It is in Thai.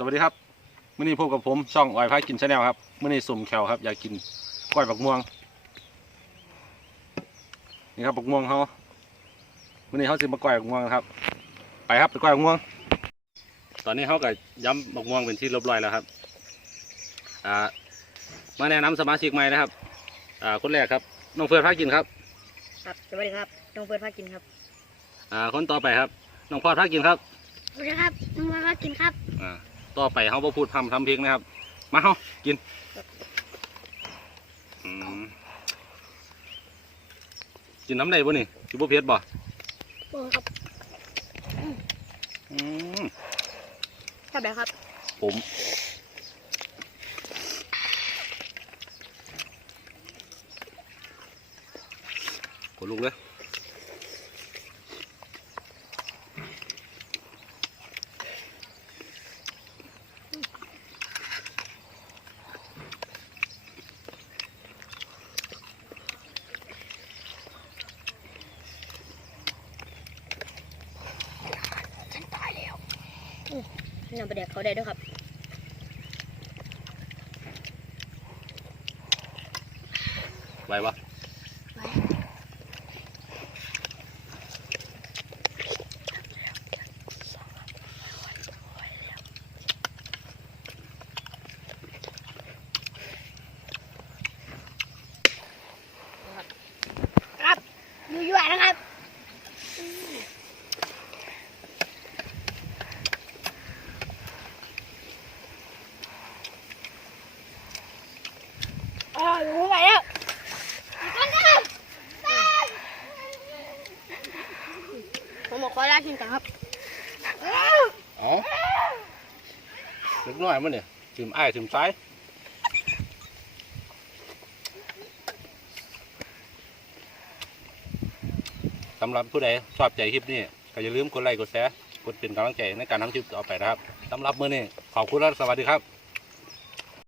สวัสดีครับมื่อนี้พบกับผมช่องออยพายกินชาแนลครับมื่อนี้สุ่มแขวครับอยากกินกล้อยบักม่วงนี่ครับบักม่วงเขามื่อนี้เขาสิมาก้อยบักม่วงครับ ไปครับไปก้อยบักม่วง ตอนนี้เขาก็ย้ำบักม่วงเป็นที่เรียบร้อยแล้วครับอ่ามาแนะนำสมาชิกใหม่นะครับอ่าคนแรกครับน้องเฟิร์นพากินครับครับสวัสดีครับน้องเฟิร์นพากินครับอ่าคนต่อไปครับน้องพอดพากินครับสวัสดีครับน้องเฟิร์นพากินครับอ่า ต่อไปเขาบ่พูดพำทำเพลงนะครับ มาเขากินอืมกินน้ำได้บ่นี่สิบ่เผ็ดบ่โอ้ครับอืมชอบไหนครับ ผมกดลูกเลย ฉันตายแล้ว นำไปแดกเขาได้ด้วยครับไหวปะไหว ครับอยู่อยู่ๆนะครับ อ๋ออยู่ไหนแล้วกันนะครับผมบ อกขอลากินก่อนครับเอาเล็กน้อยมันเนี่ยถึมอ้ายถึมซ้ายสำหรับผู้ใดชอบใจคลิปนี้ก็อย่าลืมกดไลค์กดแชร์กดเป็นกำลังใจในการทำคลิปต่อไปนะครับสำหรับมื้อนี้ขอบคุณและสวัสดีครับ